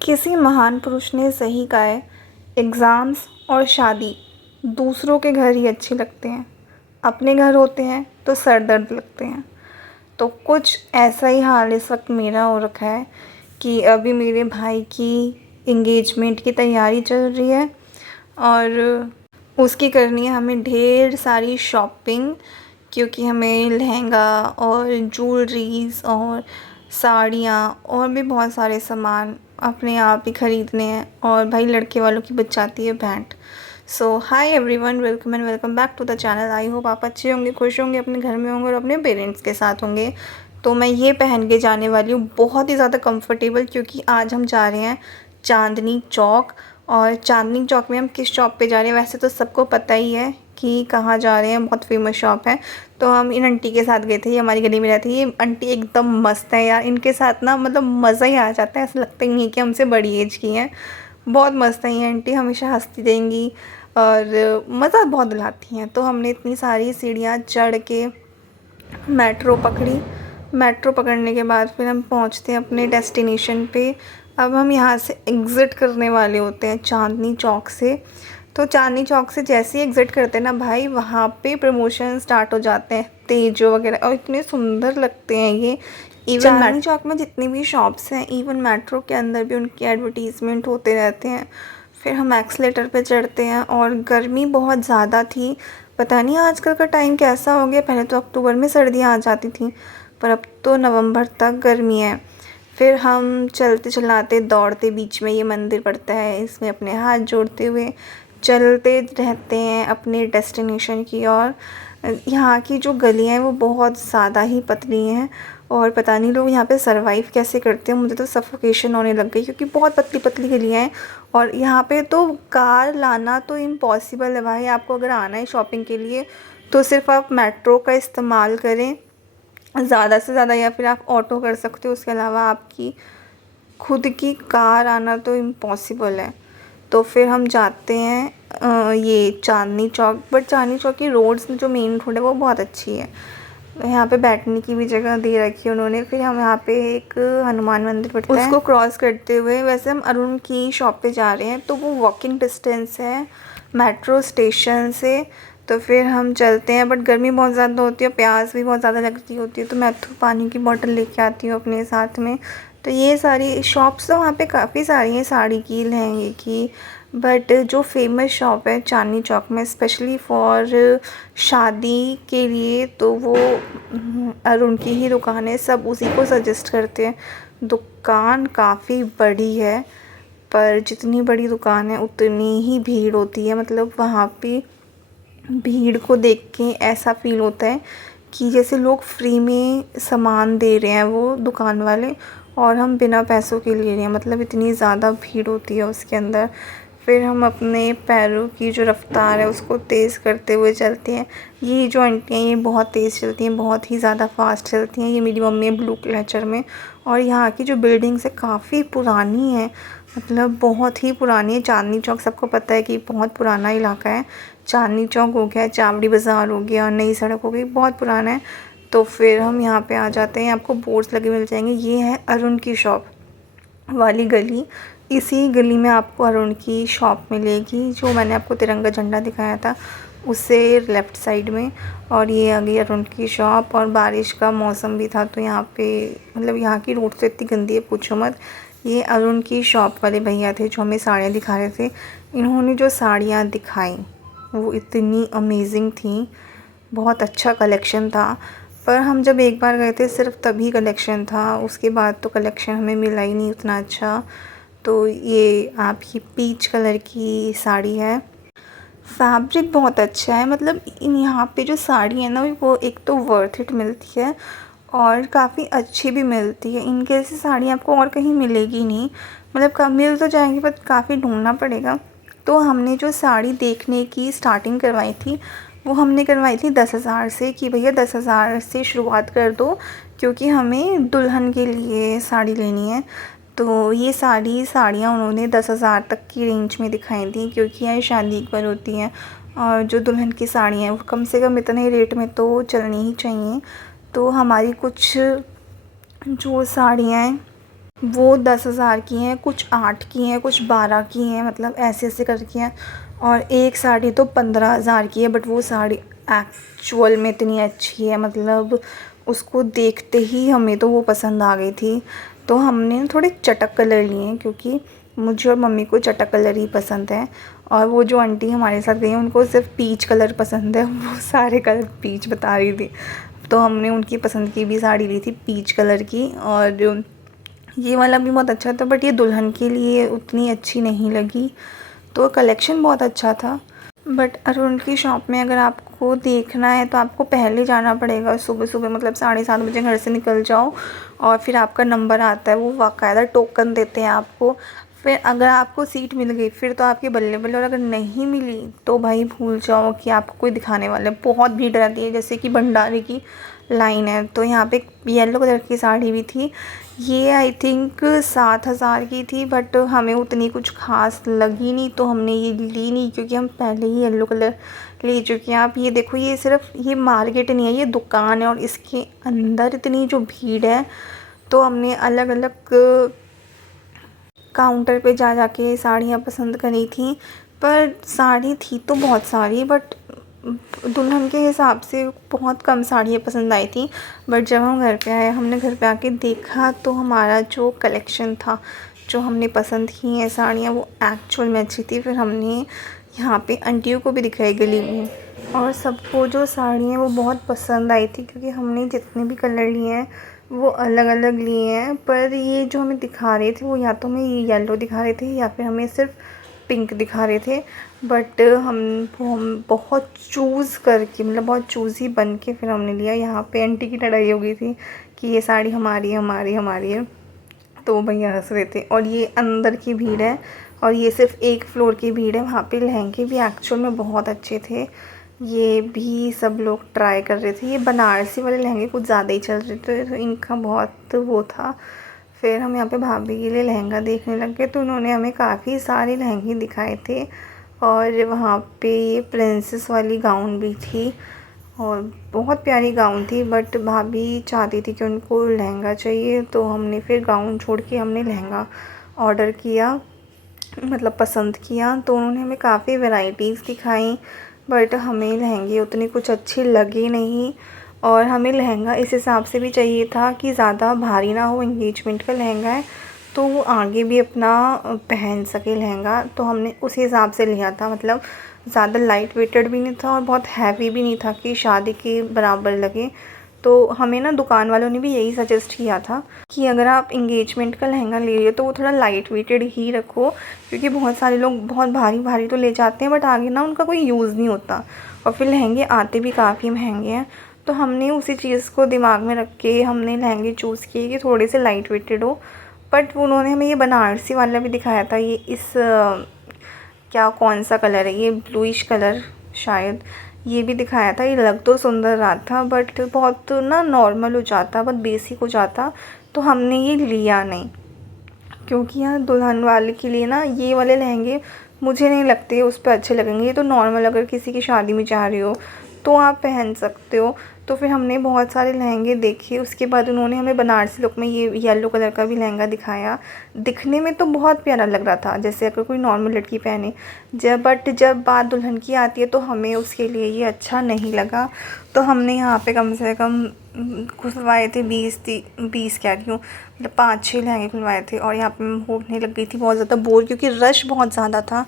किसी महान पुरुष ने सही कहा है, एग्ज़ाम्स और शादी दूसरों के घर ही अच्छे लगते हैं, अपने घर होते हैं तो सर दर्द लगते हैं। तो कुछ ऐसा ही हाल इस वक्त मेरा हो रखा है कि अभी मेरे भाई की इंगेजमेंट की तैयारी चल रही है और उसकी करनी है हमें ढेर सारी शॉपिंग, क्योंकि हमें लहंगा और ज्वेलरीज़ और साड़ियाँ और भी बहुत सारे सामान अपने आप ही ख़रीदने हैं। और भाई लड़के वालों की बच जाती है band. So hi everyone, welcome and welcome back to the channel. I hope आप अच्छे होंगे, खुश होंगे, अपने घर में होंगे और अपने पेरेंट्स के साथ होंगे। तो मैं ये पहन के जाने वाली हूँ बहुत ही ज़्यादा कंफर्टेबल, क्योंकि आज हम जा रहे हैं चांदनी चौक। और चांदनी चौक में हम किस शॉप पे जा रहे हैं वैसे तो सबको पता ही है कि कहाँ जा रहे हैं, बहुत फेमस शॉप है। तो हम इन आंटी के साथ गए थे, ये हमारी गली में रहती है। ये आंटी एकदम मस्त है यार, इनके साथ ना मतलब मज़ा ही आ जाता है, ऐसा लगता ही नहीं है कि हमसे बड़ी एज की हैं। बहुत मस्त है ये आंटी, हमेशा हंसती रहेंगी और मज़ा बहुत दिलाती हैं। तो हमने इतनी सारी सीढ़ियाँ चढ़ के मेट्रो पकड़ी। मेट्रो पकड़ने के बाद फिर हम पहुंचते हैं अपने डेस्टिनेशन पे। अब हम यहाँ से एग्ज़िट करने वाले होते हैं चांदनी चौक से। तो चांदनी चौक से जैसे ही एग्ज़िट करते हैं ना भाई, वहाँ पे प्रमोशन स्टार्ट हो जाते हैं, तेजो वगैरह, और इतने सुंदर लगते हैं ये। इवन चांदनी चौक में जितनी भी शॉप्स हैं, इवन मेट्रो के अंदर भी उनके एडवर्टीज़मेंट होते रहते हैं। फिर हम एक्सलेटर पे चढ़ते हैं और गर्मी बहुत ज़्यादा थी। पता नहीं आजकल का टाइम कैसा हो गया, पहले तो अक्टूबर में सर्दियाँ आ जाती थी, पर अब तो नवंबर तक गर्मी है। फिर हम चलते चलाते दौड़ते, बीच में ये मंदिर पड़ता है, इसमें अपने हाथ जोड़ते हुए चलते रहते हैं अपने डेस्टिनेशन की ओर। यहाँ की जो गलियाँ हैं वो बहुत ज़्यादा ही पतली हैं और पता नहीं लोग यहाँ पे सरवाइव कैसे करते हैं। मुझे तो सफोकेशन होने लग गई, क्योंकि बहुत पतली पतली गलियाँ हैं। और यहाँ पे तो कार लाना तो इम्पॉसिबल है भाई। आपको अगर आना है शॉपिंग के लिए तो सिर्फ आप मेट्रो का इस्तेमाल करें ज़्यादा से ज़्यादा, या फिर आप ऑटो कर सकते हो। उसके अलावा आपकी खुद की कार आना तो इम्पॉसिबल है। तो फिर हम जाते हैं ये चांदनी चौक। बट चांदनी चौक की रोड्स जो मेन रोड है वो बहुत अच्छी है, यहाँ पे बैठने की भी जगह दे रखी है उन्होंने। फिर हम यहाँ पे एक हनुमान मंदिर पड़ता है, उसको क्रॉस करते हुए वैसे हम अरुण की शॉप पे जा रहे हैं, तो वो वॉकिंग डिस्टेंस है मेट्रो स्टेशन से। तो फिर हम चलते हैं, बट गर्मी बहुत ज़्यादा होती है, प्यास भी बहुत ज़्यादा लगती होती है, तो मैं तो पानी की बोतल लेके आती हूँ अपने साथ में। तो ये सारी शॉप्स तो वहाँ पे काफ़ी सारी हैं, साड़ी की, लहंगे की। बट जो फेमस शॉप है चांदनी चौक में स्पेशली फॉर शादी के लिए, तो वो अरुण की ही दुकान है। सब उसी को सजेस्ट करते हैं। दुकान काफ़ी बड़ी है, पर जितनी बड़ी दुकान है उतनी ही भीड़ होती है। मतलब वहाँ पे भीड़ को देख के ऐसा फ़ील होता है कि जैसे लोग फ्री में सामान दे रहे हैं वो दुकान वाले, और हम बिना पैसों के ले रहे हैं। मतलब इतनी ज़्यादा भीड़ होती है उसके अंदर। फिर हम अपने पैरों की जो रफ़्तार है उसको तेज़ करते हुए चलते हैं। ये जो आंटियाँ ये बहुत तेज़ चलती हैं, बहुत ही ज़्यादा फास्ट चलती हैं। ये मेरी मम्मी है ब्लू क्लचर में। और यहाँ की जो बिल्डिंग्स है काफ़ी पुरानी है, मतलब बहुत ही पुरानी है। चांदनी चौक सबको पता है कि बहुत पुराना इलाका है। चांदनी चौक हो गया, चावड़ी बाज़ार हो गया, नई सड़क हो गई, बहुत पुराना है। तो फिर हम यहाँ पे आ जाते हैं, आपको बोर्ड्स लगे मिल जाएंगे। ये है अरुण की शॉप वाली गली। इसी गली में आपको अरुण की शॉप मिलेगी, जो मैंने आपको तिरंगा झंडा दिखाया था उससे लेफ़्ट साइड में। और ये आ गई अरुण की शॉप। और बारिश का मौसम भी था, तो यहाँ पे मतलब यहाँ की रोड तो इतनी गंदी है पूछो मत। ये अरुण की शॉप वाले भैया थे जो हमें साड़ियाँ दिखा रहे थे। इन्होंने जो साड़ियाँ दिखाई वो इतनी अमेजिंग थी, बहुत अच्छा कलेक्शन था। पर हम जब एक बार गए थे सिर्फ तभी कलेक्शन था, उसके बाद तो कलेक्शन हमें मिला ही नहीं उतना अच्छा। तो ये आपकी पीच कलर की साड़ी है, फैब्रिक बहुत अच्छा है। मतलब यहाँ पे जो साड़ी है ना वो एक तो वर्थ इट मिलती है और काफ़ी अच्छी भी मिलती है। इनके जैसी साड़ी आपको और कहीं मिलेगी नहीं। मतलब मिल तो जाएंगी पर काफ़ी ढूंढना पड़ेगा। तो हमने जो साड़ी देखने की स्टार्टिंग करवाई थी वो हमने करवाई थी 10,000 से, कि भैया 10,000 से शुरुआत कर दो, क्योंकि हमें दुल्हन के लिए साड़ी लेनी है। तो ये साड़ियाँ उन्होंने 10,000 तक की रेंज में दिखाई थी, क्योंकि ये शादी पर होती हैं और जो दुल्हन की साड़ियाँ हैं वो कम से कम इतने रेट में तो चलनी ही चाहिए। तो हमारी कुछ जो साड़ियाँ हैं वो 10,000 की हैं, कुछ 8 की हैं, कुछ 12 की हैं, मतलब ऐसे-ऐसे करके हैं। और एक साड़ी तो 15,000 की है, बट वो साड़ी एक्चुअल में इतनी अच्छी है, मतलब उसको देखते ही हमें तो वो पसंद आ गई थी। तो हमने थोड़े चटक कलर लिए हैं, क्योंकि मुझे और मम्मी को चटक कलर ही पसंद है। और वो जो आंटी हमारे साथ गई हैं उनको सिर्फ़ पीच कलर पसंद है, वो सारे कलर पीच बता रही थी। तो हमने उनकी पसंद की भी साड़ी ली थी पीच कलर की। और ये वाला भी बहुत अच्छा था, बट ये दुल्हन के लिए उतनी अच्छी नहीं लगी। तो कलेक्शन बहुत अच्छा था, बट अरुण की शॉप में अगर आपको देखना है तो आपको पहले जाना पड़ेगा सुबह-सुबह, मतलब 7:30 बजे घर से निकल जाओ और फिर आपका नंबर आता है, वो बाकायदा टोकन देते हैं आपको। फिर अगर आपको सीट मिल गई फिर तो आपके बल्ले-बल्ले, और अगर नहीं मिली तो भाई भूल जाओ कि आपको कोई दिखाने वाला है। बहुत भीड़ रहती है, जैसे कि भंडारे की लाइन है। तो यहाँ पे एक येलो कलर की साड़ी भी थी, ये आई थिंक 7,000 की थी, बट हमें उतनी कुछ ख़ास लगी नहीं तो हमने ये ली नहीं, क्योंकि हम पहले ही येलो कलर ले चुके हैं। आप ये देखो, ये सिर्फ ये मार्केट नहीं है, ये दुकान है और इसके अंदर इतनी जो भीड़ है। तो हमने अलग अलग काउंटर पे जा के साड़ियाँ पसंद करी थी। पर साड़ी थी तो बहुत सारी, बट दुल्हन के हिसाब से बहुत कम साड़ियाँ पसंद आई थी। बट जब हम घर पे आए, हमने घर पे आके देखा तो हमारा जो कलेक्शन था, जो हमने पसंद की हैं साड़ियाँ, वो एक्चुअल में अच्छी थी। फिर हमने यहाँ पे आंटियों को भी दिखाई गली में, और सबको जो साड़ी हैं वो बहुत पसंद आई थी, क्योंकि हमने जितने भी कलर लिए हैं वो अलग अलग लिए हैं। पर ये जो हमें दिखा रहे थे वो या तो हमें येलो दिखा रहे थे या फिर हमें सिर्फ पिंक दिखा रहे थे। बट हम बहुत चूज़ करके, मतलब बहुत चूज़ी बन के फिर हमने लिया। यहाँ पे आंटी की लड़ाई हो गई थी कि ये साड़ी हमारी हमारी हमारी है, तो भैया हंस रहे थे। और ये अंदर की भीड़ है, और ये सिर्फ एक फ्लोर की भीड़ है। वहाँ पे लहंगे भी एक्चुअल में बहुत अच्छे थे, ये भी सब लोग ट्राई कर रहे थे। ये बनारसी वाले लहंगे कुछ ज़्यादा ही चल रहे थे, तो इनका बहुत वो था। फिर हम यहाँ पे भाभी के लिए लहंगा देखने लग गए, तो उन्होंने हमें काफ़ी सारे लहंगे दिखाए थे। और वहाँ पे ये प्रिंसेस वाली गाउन भी थी, और बहुत प्यारी गाउन थी। बट भाभी चाहती थी कि उनको लहंगा चाहिए, तो हमने फिर गाउन छोड़ के हमने लहंगा ऑर्डर किया, मतलब पसंद किया। तो उन्होंने हमें काफ़ी वैरायटीज़ दिखाई, बट हमें लहंगे उतने कुछ अच्छे लगे नहीं। और हमें लहंगा इस हिसाब से भी चाहिए था कि ज़्यादा भारी ना हो, एंगेजमेंट का लहंगा है तो वो आगे भी अपना पहन सके लहंगा। तो हमने उस हिसाब से लिया था, मतलब ज़्यादा लाइट वेटेड भी नहीं था और बहुत हैवी भी नहीं था कि शादी के बराबर लगे। तो हमें ना दुकान वालों ने भी यही सजेस्ट किया था कि अगर आप इंगेजमेंट का लहंगा ले रही हो तो वो थोड़ा लाइट वेटेड ही रखो, क्योंकि बहुत सारे लोग बहुत भारी भारी तो ले जाते हैं, बट आगे ना उनका कोई यूज़ नहीं होता, और फिर लहंगे आते भी काफ़ी महंगे हैं। तो हमने उसी चीज़ को दिमाग में रख के हमने लहंगे चूज़ किए कि थोड़े से लाइट वेटेड हो। बट उन्होंने हमें ये बनारसी वाला भी दिखाया था, ये इस क्या कौन सा कलर है, ये ब्लूइश कलर शायद, ये भी दिखाया था। ये लग तो सुंदर रहा था, बट बहुत ना नॉर्मल हो जाता, बहुत बेसिक हो जाता, तो हमने ये लिया नहीं। क्योंकि यहाँ दुल्हन वाले के लिए ना ये वाले लहंगे मुझे नहीं लगते उस पर अच्छे लगेंगे। ये तो नॉर्मल अगर किसी की शादी में जा रही हो तो आप पहन सकते हो। तो फिर हमने बहुत सारे लहंगे देखे, उसके बाद उन्होंने हमें बनारसी लुक में ये येलो कलर का भी लहंगा दिखाया। दिखने में तो बहुत प्यारा लग रहा था, जैसे अगर कोई नॉर्मल लड़की पहने, बट जब बात दुल्हन की आती है तो हमें उसके लिए ये अच्छा नहीं लगा। तो हमने यहाँ पे कम से कम खुलवाए थे 20 कह रही हूँ, मतलब 5-6 लहंगे खुलवाए थे। और यहाँ पे होने लग गई थी बहुत ज़्यादा बोर, क्योंकि रश बहुत ज़्यादा था।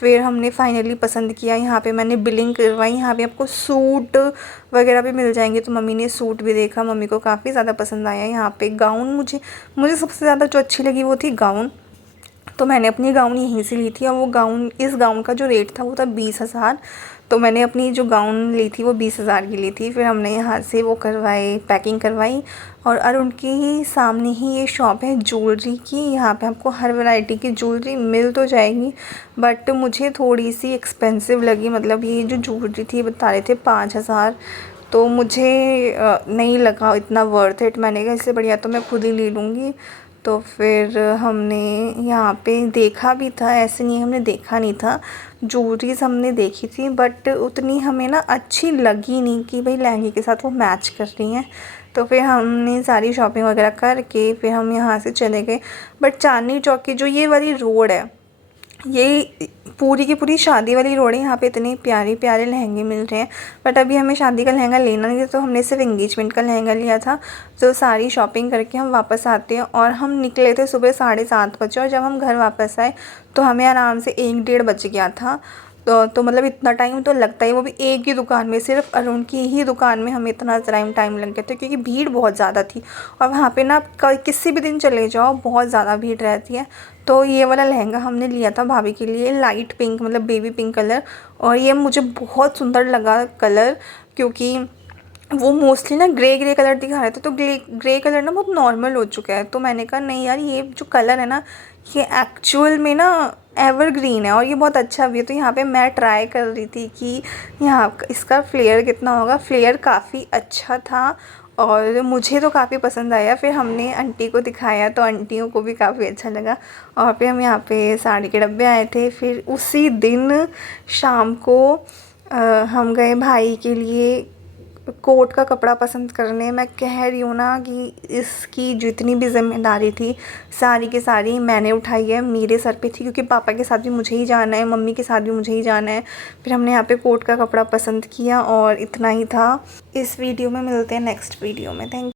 फिर हमने फाइनली पसंद किया, यहाँ पे मैंने बिलिंग करवाई। यहाँ पे आपको सूट वगैरह भी मिल जाएंगे, तो मम्मी ने सूट भी देखा, मम्मी को काफ़ी ज़्यादा पसंद आया। यहाँ पे गाउन मुझे सबसे ज़्यादा जो अच्छी लगी वो थी गाउन, तो मैंने अपनी गाउन यहीं से ली थी। और वो गाउन, इस गाउन का जो रेट था वो था 20,000, तो मैंने अपनी जो गाउन ली थी वो 20,000 की ली थी। फिर हमने यहाँ से वो करवाए, पैकिंग करवाई। और उनके ही सामने ही ये शॉप है ज्वेलरी की, यहाँ पे आपको हर वैरायटी की ज्वेलरी मिल तो जाएगी, बट मुझे थोड़ी सी एक्सपेंसिव लगी। मतलब ये जो ज्वेलरी थी बता रहे थे 5,000, तो मुझे नहीं लगा इतना वर्थ इट। मैंने कहा इससे बढ़िया तो मैं खुद ही ले लूँगी। तो फिर हमने यहाँ पे देखा भी था, ऐसे नहीं हमने देखा नहीं था, ज्वेलरीज हमने देखी थी, बट उतनी हमें ना अच्छी लगी नहीं कि भाई लहंगे के साथ वो मैच कर रही हैं। तो फिर हमने सारी शॉपिंग वगैरह करके फिर हम यहाँ से चले गए। बट चांदनी चौक की जो ये वाली रोड है, ये पूरी की पूरी शादी वाली रोड है। यहाँ पे इतने प्यारे प्यारे लहंगे मिल रहे हैं। बट अभी हमें शादी का लहंगा लेना नहीं था, तो हमने सिर्फ एंगेजमेंट का लहंगा लिया था। तो सारी शॉपिंग करके हम वापस आते हैं, और हम निकले थे सुबह 7:30 बजे, और जब हम घर वापस आए तो हमें आराम से 1-1:30 बज गया था। तो मतलब इतना टाइम तो लगता ही, वो भी एक ही दुकान में, सिर्फ अरुण की ही दुकान में हमें इतना टाइम लग गया था, क्योंकि भीड़ बहुत ज़्यादा थी। और वहाँ पे ना किसी भी दिन चले जाओ बहुत ज़्यादा भीड़ रहती है। तो ये वाला लहंगा हमने लिया था भाभी के लिए, लाइट पिंक, मतलब बेबी पिंक कलर। और ये मुझे बहुत सुंदर लगा कलर, क्योंकि वो मोस्टली ना ग्रे ग्रे कलर दिखा रहे थे, तो ग्रे कलर ना बहुत नॉर्मल हो चुका है। तो मैंने कहा नहीं यार, ये जो कलर है ना, ये एक्चुअल में ना एवरग्रीन है, और ये बहुत अच्छा भी है। तो यहाँ पे मैं ट्राई कर रही थी कि यहाँ इसका फ्लेयर कितना होगा। फ्लेयर काफ़ी अच्छा था और मुझे तो काफ़ी पसंद आया। फिर हमने आंटी को दिखाया, तो आंटियों को भी काफ़ी अच्छा लगा। और फिर हम यहाँ पे साड़ी के डब्बे आए थे। फिर उसी दिन शाम को हम गए भाई के लिए कोट का कपड़ा पसंद करने। मैं कह रही हूँ ना कि इसकी जितनी भी ज़िम्मेदारी थी सारी की सारी मैंने उठाई है, मेरे सर पे थी, क्योंकि पापा के साथ भी मुझे ही जाना है, मम्मी के साथ भी मुझे ही जाना है। फिर हमने यहाँ पे कोट का कपड़ा पसंद किया, और इतना ही था। इस वीडियो में मिलते हैं नेक्स्ट वीडियो में। थैंक